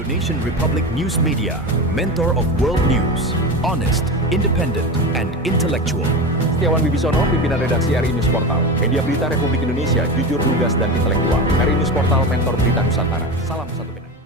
Indonesian Republic News Media, mentor of world news, honest, independent, and intellectual. Setiawan Wibisono, pimpinan redaksi RI News Portal. Media berita Republik Indonesia, jujur, lugas, dan intelektual. RI News Portal, mentor berita Nusantara. Salam satu beda.